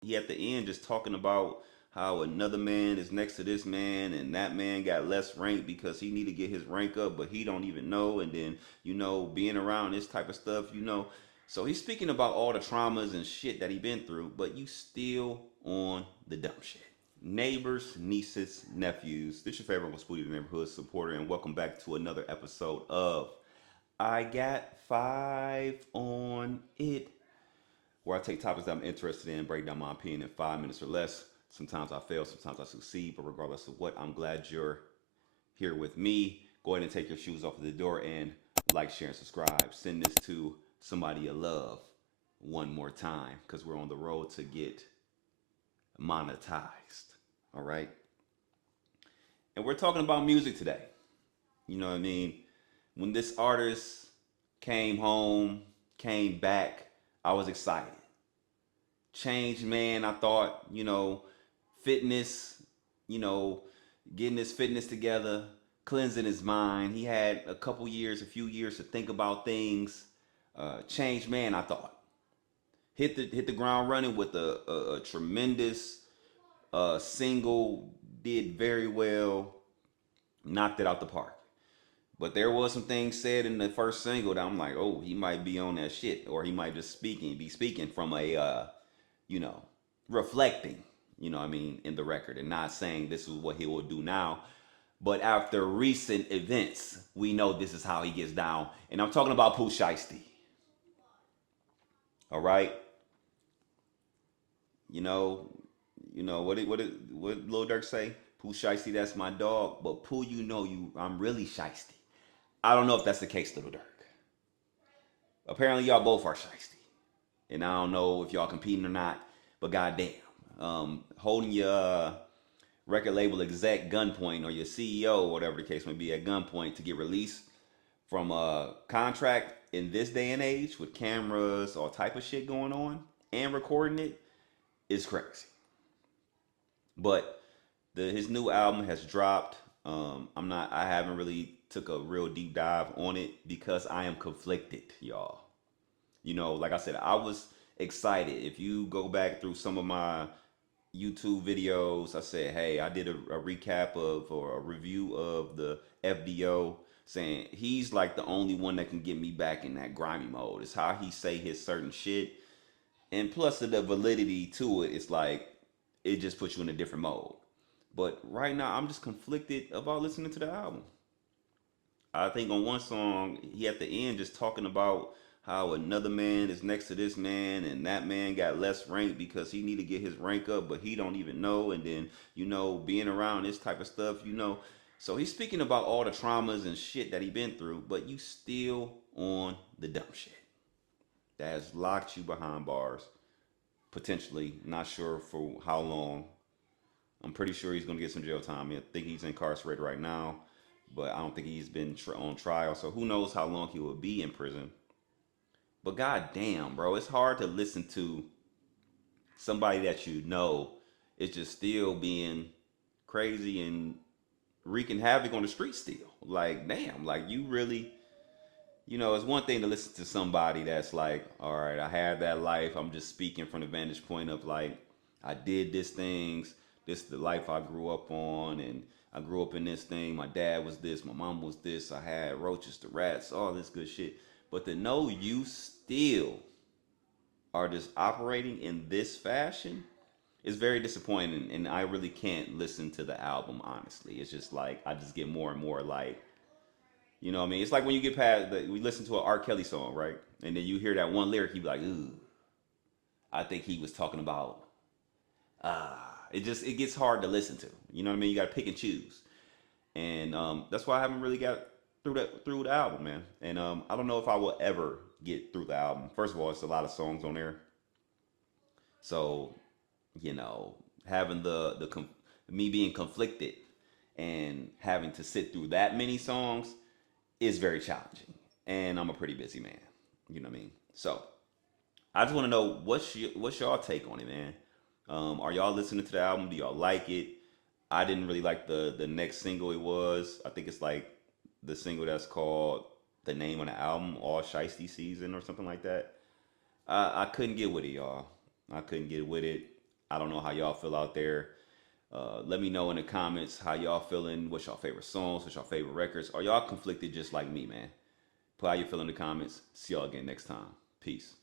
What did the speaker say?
he at the end just talking about how another man is next to this man and that man got less rank because he need to get his rank up, but he don't even know. And then, being around this type of stuff. So he's speaking about all the traumas and shit that he been through, but you still on the dumb shit. Neighbors, nieces, nephews, this your favorite Spooty the Neighborhood supporter, and welcome back to another episode of I Got Five on It, where I take topics that I'm interested in, break down my opinion in 5 minutes or less. Sometimes I fail, sometimes I succeed, but regardless of what, I'm glad you're here with me. Go ahead and take your shoes off at the door and like, share, and subscribe. Send this to somebody you love one more time because we're on the road to get monetized. All right. And we're talking about music today. You know what I mean? When this artist came home, came back, I was excited. Changed man, I thought, fitness, you know, getting his fitness together, cleansing his mind. He had a few years to think about things. Changed man, I thought. Hit the ground running with a tremendous single, did very well, knocked it out the park. But there was some things said in the first single that I'm like, oh, he might be on that shit, or he might just be speaking from a, you know, reflecting, what I mean, in the record, and not saying this is what he will do now. But after recent events, we know this is how he gets down, and I'm talking about Pooh Shiesty. All right, you know, what Lil Durk say? Pooh Shiesty, that's my dog, but Pooh, I'm really Shiesty. I don't know if that's the case, Little Durk. Apparently, y'all both are shiesty, and I don't know if y'all competing or not. But goddamn, holding your record label exec gunpoint or your CEO, whatever the case may be, at gunpoint to get released from a contract in this day and age with cameras, all type of shit going on, and recording it is crazy. But his new album has dropped. I haven't really took a real deep dive on it because I am conflicted, y'all. Like I said, I was excited. If you go back through some of my YouTube videos, I said, hey, I did a recap of or a review of the FDO, saying he's like the only one that can get me back in that grimy mode. It's how he say his certain shit, and plus the validity to it. It's like it just puts you in a different mode. But right now, I'm just conflicted about listening to the album. I think on one song, he at the end just talking about how another man is next to this man and that man got less rank because he need to get his rank up, but he don't even know. And then, being around this type of stuff. So he's speaking about all the traumas and shit that he been through, but you still on the dumb shit. That has locked you behind bars, potentially. Not sure for how long. I'm pretty sure he's going to get some jail time. I think he's incarcerated right now, but I don't think he's been on trial. So who knows how long he will be in prison. But goddamn, bro, it's hard to listen to somebody that is just still being crazy and wreaking havoc on the street still. Like, damn, like you really, it's one thing to listen to somebody that's like, all right, I had that life. I'm just speaking from the vantage point of like, I did these things. This is the life I grew up on, and I grew up in this thing. My dad was this, my mom was this. I had roaches to rats, all this good shit. But to know you still are just operating in this fashion is very disappointing, and I really can't listen to the album honestly. It's just like I just get more and more like, what I mean? It's like when you get past we listen to an R. Kelly song, right? And then you hear that one lyric, you be like, ooh, I think he was talking about it gets hard to listen to. You know what I mean? You gotta pick and choose. And that's why I haven't really got through the album, man. And I don't know if I will ever get through the album. First of all, it's a lot of songs on there, so you know, having me being conflicted and having to sit through that many songs is very challenging. And I'm a pretty busy man. You know what I mean? So I just want to know what's y'all take on it, man. Are y'all listening to the album? Do y'all like it? I didn't really like the next single. It was, I think it's like the single that's called the name of the album, All Shiesty Season or something like that. I couldn't get with it, y'all. I couldn't get with it. I don't know how y'all feel out there. Let me know in the comments how y'all feeling. What's your favorite songs? What's your favorite records? Are y'all conflicted just like me, man? Put how you feel in the comments. See y'all again next time. Peace.